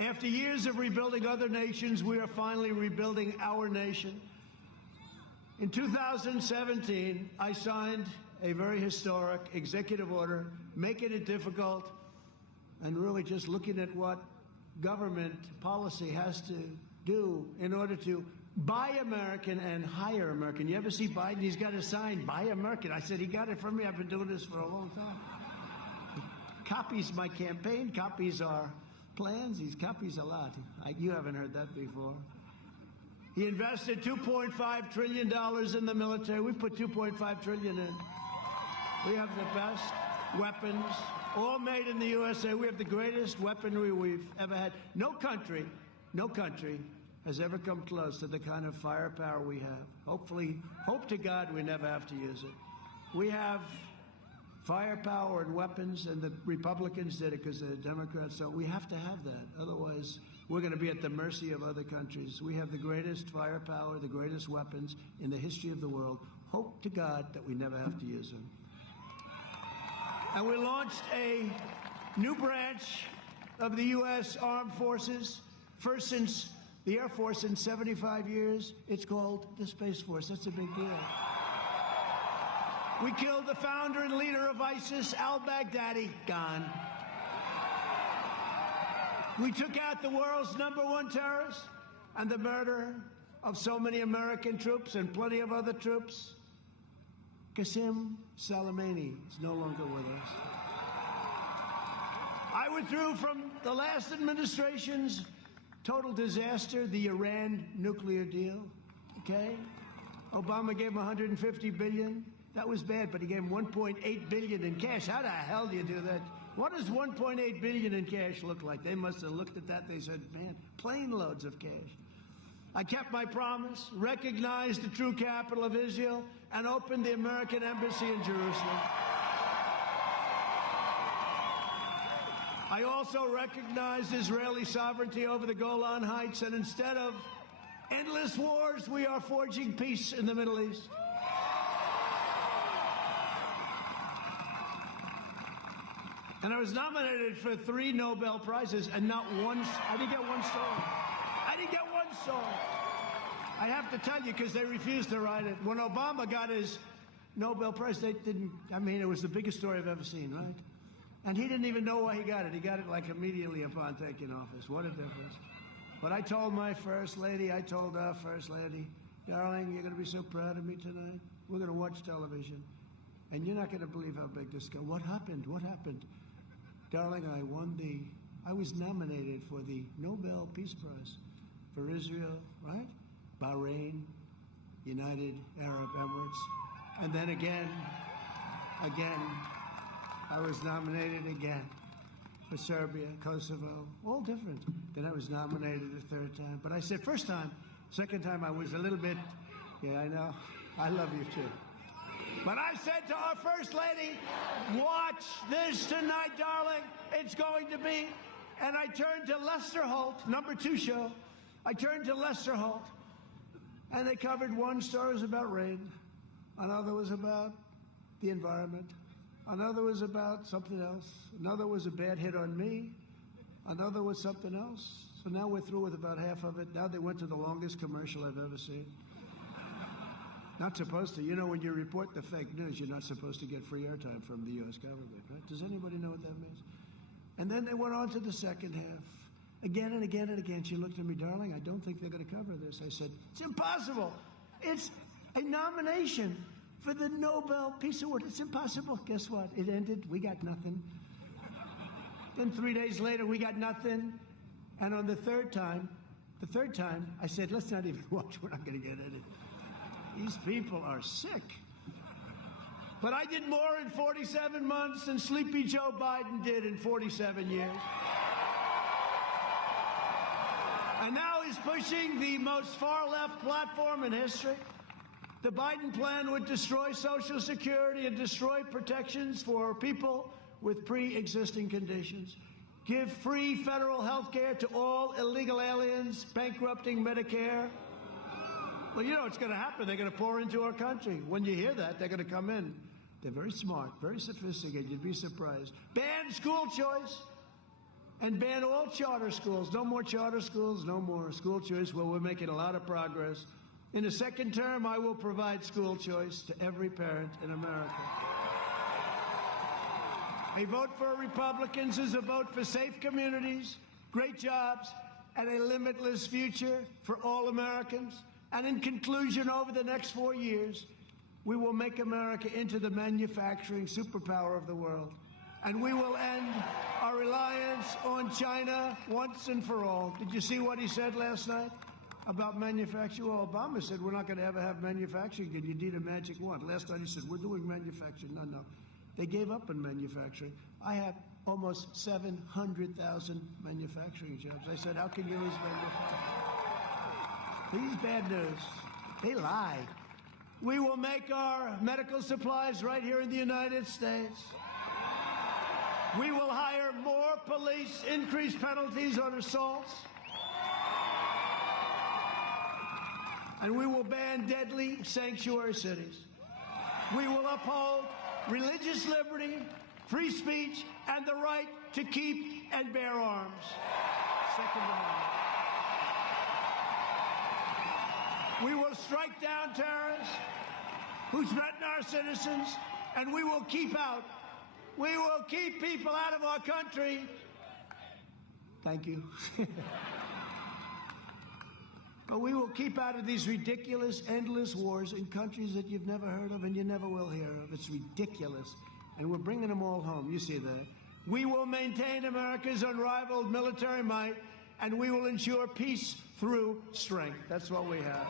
After years of rebuilding other nations, we are finally rebuilding our nation. In 2017, I signed a very historic executive order, making it difficult and really just looking at what government policy has to do in order to buy American and hire American. You ever see Biden? He's got a sign, buy American. I said, he got it from me. I've been doing this for a long time. Copies my campaign, copies our plans. He copies a lot. You haven't heard that before. He invested $2.5 trillion in the military. We put $2.5 trillion in. We have the best weapons, all made in the USA. We have the greatest weaponry we've ever had. No country has ever come close to the kind of firepower we have. Hopefully, hope to God we never have to use it. We have firepower and weapons, and the Republicans did it because they're Democrats, so we have to have that. Otherwise, we're going to be at the mercy of other countries. We have the greatest firepower, the greatest weapons in the history of the world. Hope to God that we never have to use them. And we launched a new branch of the U.S. Armed Forces, first since the Air Force in 75 years. It's called the Space Force. That's a big deal. We killed the founder and leader of ISIS, al-Baghdadi, gone. We took out the world's #1 terrorist and the murderer of so many American troops and plenty of other troops. Qasem Soleimani is no longer with us. I withdrew from the last administration's total disaster, the Iran nuclear deal. Okay? Obama gave him $150 billion. That was bad, but he gave him $1.8 billion in cash. How the hell do you do that? What does $1.8 billion in cash look like? They must have looked at that. They said, man, plane loads of cash. I kept my promise, recognized the true capital of Israel, and opened the American embassy in Jerusalem. I also recognized Israeli sovereignty over the Golan Heights, and instead of endless wars, we are forging peace in the Middle East. And I was nominated for 3 Nobel Prizes, and not once, I didn't get one song. I didn't get one song. I have to tell you, because they refused to write it. When Obama got his Nobel Prize, they didn't, I mean, it was the biggest story I've ever seen, right? And he didn't even know why he got it. He got it like immediately upon taking office. What a difference. But I told my first lady, I told our first lady, darling, you're going to be so proud of me tonight. We're going to watch television. And you're not going to believe how big this got. What happened? What happened? Darling, I was nominated for the Nobel Peace Prize for Israel, right? Bahrain, United Arab Emirates. And then again, I was nominated again for Serbia, Kosovo, all different. Then I was nominated a third time. But I said, first time, second time I was a little bit, yeah, I know, I love you too. But I said to our First Lady, watch this tonight, darling. It's going to be. And I turned to Lester Holt, #2 show. I turned to Lester Holt. And they covered one story was about rain. Another was about the environment. Another was about something else. Another was a bad hit on me. Another was something else. So now we're through with about half of it. Now they went to the longest commercial I've ever seen. Not supposed to. You know, when you report the fake news, you're not supposed to get free airtime from the U.S. government, right? Does anybody know what that means? And then they went on to the second half. Again and again and again. She looked at me, darling, I don't think they're going to cover this. I said, it's impossible. It's a nomination for the Nobel Peace Award. It's impossible. Guess what? It ended. We got nothing. Then 3 days later, we got nothing. And on the third time, I said, let's not even watch. We're not going to get it. These people are sick. But I did more in 47 months than Sleepy Joe Biden did in 47 years. And now he's pushing the most far-left platform in history. The Biden plan would destroy Social Security and destroy protections for people with pre-existing conditions. Give free federal health care to all illegal aliens, bankrupting Medicare. Well, you know what's going to happen. They're going to pour into our country. When you hear that, they're going to come in. They're very smart, very sophisticated. You'd be surprised. Ban school choice. and ban all charter schools. No more charter schools, no more school choice. Well, we're making a lot of progress. In the second term, I will provide school choice to every parent in America. A vote for Republicans is a vote for safe communities, great jobs, and a limitless future for all Americans. And in conclusion, over the next 4 years, we will make America into the manufacturing superpower of the world. And we will end our reliance on China once and for all. Did you see what he said last night about manufacturing? Well, Obama said we're not going to ever have manufacturing again. You need a magic wand. Last night he said we're doing manufacturing. No. They gave up on manufacturing. I have almost 700,000 manufacturing jobs. I said, how can you lose manufacturing? These bad news. They lie. We will make our medical supplies right here in the United States. We will hire more police, increase penalties on assaults. And we will ban deadly sanctuary cities. We will uphold religious liberty, free speech, and the right to keep and bear arms. Second Amendment. We will strike down terrorists who threaten our citizens, and we will keep people out of our country. Thank you. But we will keep out of these ridiculous, endless wars in countries that you've never heard of and you never will hear of. It's ridiculous. And we're bringing them all home. You see that. We will maintain America's unrivaled military might, and we will ensure peace through strength. That's what we have.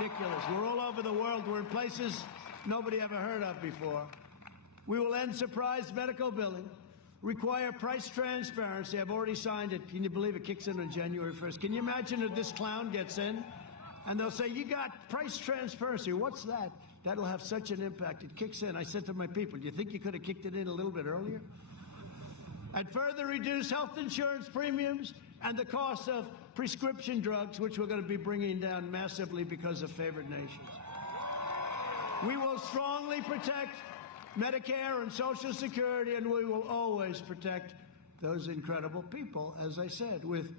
Ridiculous. We're all over the world. We're in places nobody ever heard of before. We will end surprise medical billing, require price transparency. I've already signed it. Can you believe it kicks in on January 1st? Can you imagine if this clown gets in and they'll say, you got price transparency. What's that? That'll have such an impact. It kicks in. I said to my people, do you think you could have kicked it in a little bit earlier? And further reduce health insurance premiums and the cost of prescription drugs, which we're going to be bringing down massively because of favored nations. We will strongly protect Medicare and Social Security, and we will always protect those incredible people, as I said, with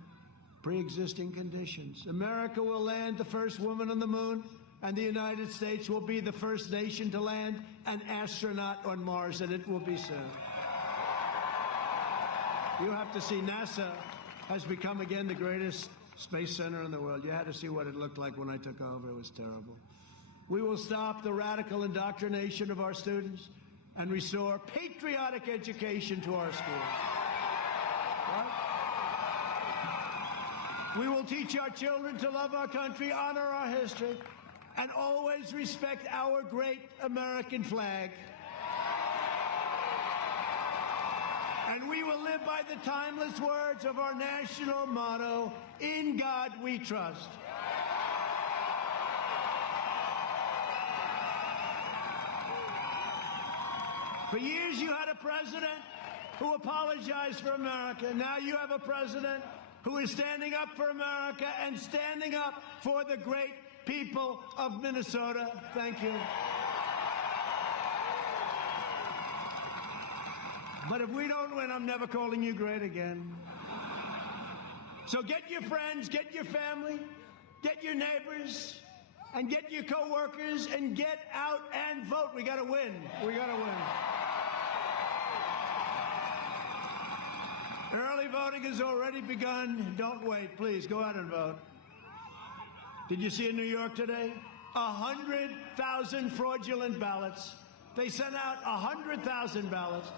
pre-existing conditions. America will land the first woman on the moon, and the United States will be the first nation to land an astronaut on Mars, and it will be soon. You have to see NASA has become again the greatest space center in the world. You had to see what it looked like when I took over. It was terrible. We will stop the radical indoctrination of our students and restore patriotic education to our schools. Right? We will teach our children to love our country, honor our history, and always respect our great American flag. And we will live by the timeless words of our national motto, "In God we trust." For years you had a president who apologized for America. Now you have a president who is standing up for America and standing up for the great people of Minnesota. Thank you. But if we don't win, I'm never calling you great again. So get your friends, get your family, get your neighbors, and get your co-workers and get out and vote. We got to win. We got to win. Early voting has already begun. Don't wait. Please go out and vote. Did you see in New York today? 100,000 fraudulent ballots. They sent out 100,000 ballots.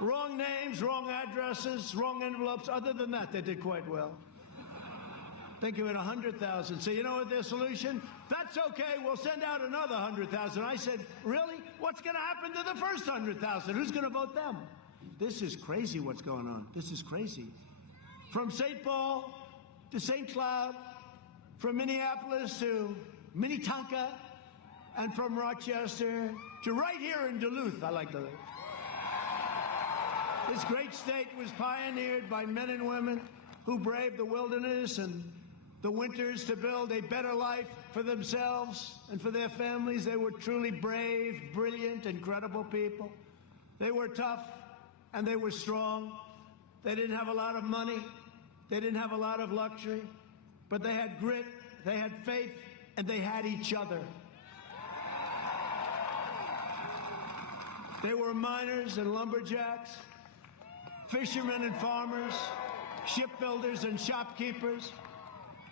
Wrong names, wrong addresses, wrong envelopes. Other than that, they did quite well. Think of it, 100,000. So you know what their solution? That's okay, we'll send out another 100,000. I said, really? What's going to happen to the first 100,000? Who's going to vote them? This is crazy what's going on. This is crazy. From St. Paul to St. Cloud, from Minneapolis to Minnetonka, and from Rochester to right here in Duluth. I like Duluth. This great state was pioneered by men and women who braved the wilderness and the winters to build a better life for themselves and for their families. They were truly brave, brilliant, incredible people. They were tough and they were strong. They didn't have a lot of money. They didn't have a lot of luxury. But they had grit, they had faith, and they had each other. They were miners and lumberjacks, fishermen and farmers, shipbuilders and shopkeepers.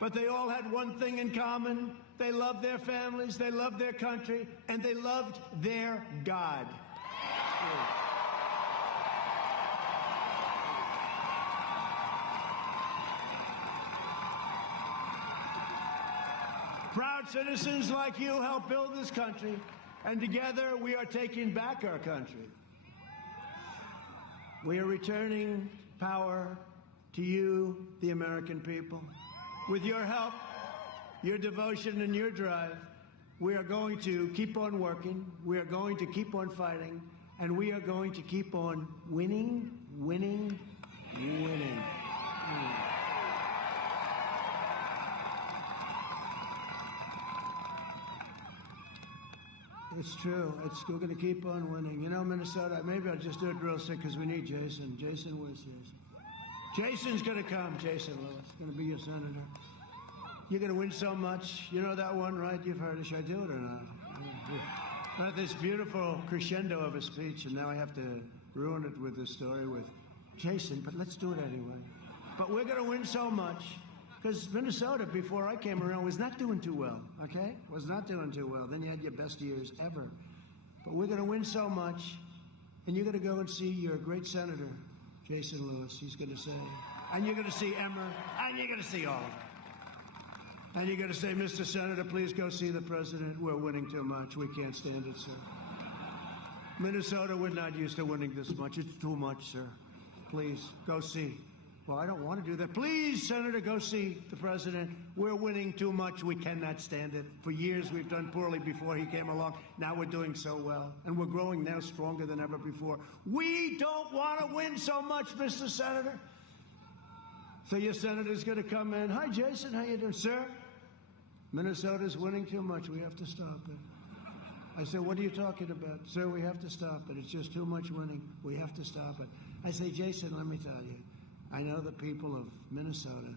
But they all had one thing in common. They loved their families, they loved their country, and they loved their God. Proud citizens like you helped build this country, and together we are taking back our country. We are returning power to you, the American people. With your help, your devotion, and your drive, we are going to keep on working, we are going to keep on fighting, and we are going to keep on winning, winning, winning. It's true. We're going to keep on winning. You know, Minnesota, maybe I'll just do it real sick because we need Jason. Jason, where's Jason? Jason's going to come, Jason Lewis. Going to be your senator. You're going to win so much. You know that one, right? You've heard it. Should I do it or not? Yeah. Not this beautiful crescendo of a speech, and now I have to ruin it with this story with Jason, but let's do it anyway. But we're going to win so much. Because Minnesota, before I came around, was not doing too well, okay? Was not doing too well. Then you had your best years ever. But we're going to win so much, and you're going to go and see your great senator, Jason Lewis. He's going to say, and you're going to see Emmer, and you're going to see all of them. And you're going to say, Mr. Senator, please go see the president. We're winning too much. We can't stand it, sir. Minnesota, we're not used to winning this much. It's too much, sir. Please, go see. Well, I don't want to do that. Please, Senator, go see the president. We're winning too much. We cannot stand it. For years, we've done poorly before he came along. Now we're doing so well. And we're growing now stronger than ever before. We don't want to win so much, Mr. Senator. So your senator's going to come in. Hi, Jason. How you doing, sir? Minnesota's winning too much. We have to stop it. I said, what are you talking about? Sir, we have to stop it. It's just too much winning. We have to stop it. I say, Jason, let me tell you. I know the people of Minnesota,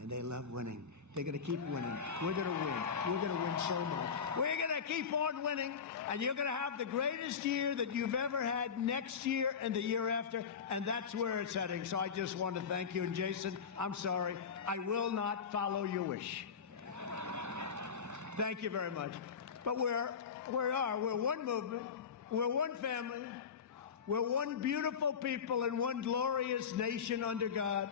and they love winning. They're going to keep winning. We're going to win. We're going to win so much. We're going to keep on winning, and you're going to have the greatest year that you've ever had next year and the year after, and that's where it's heading. So I just want to thank you. And Jason, I'm sorry. I will not follow your wish. Thank you very much. But we're one movement. We're one family. We're one beautiful people and one glorious nation under God.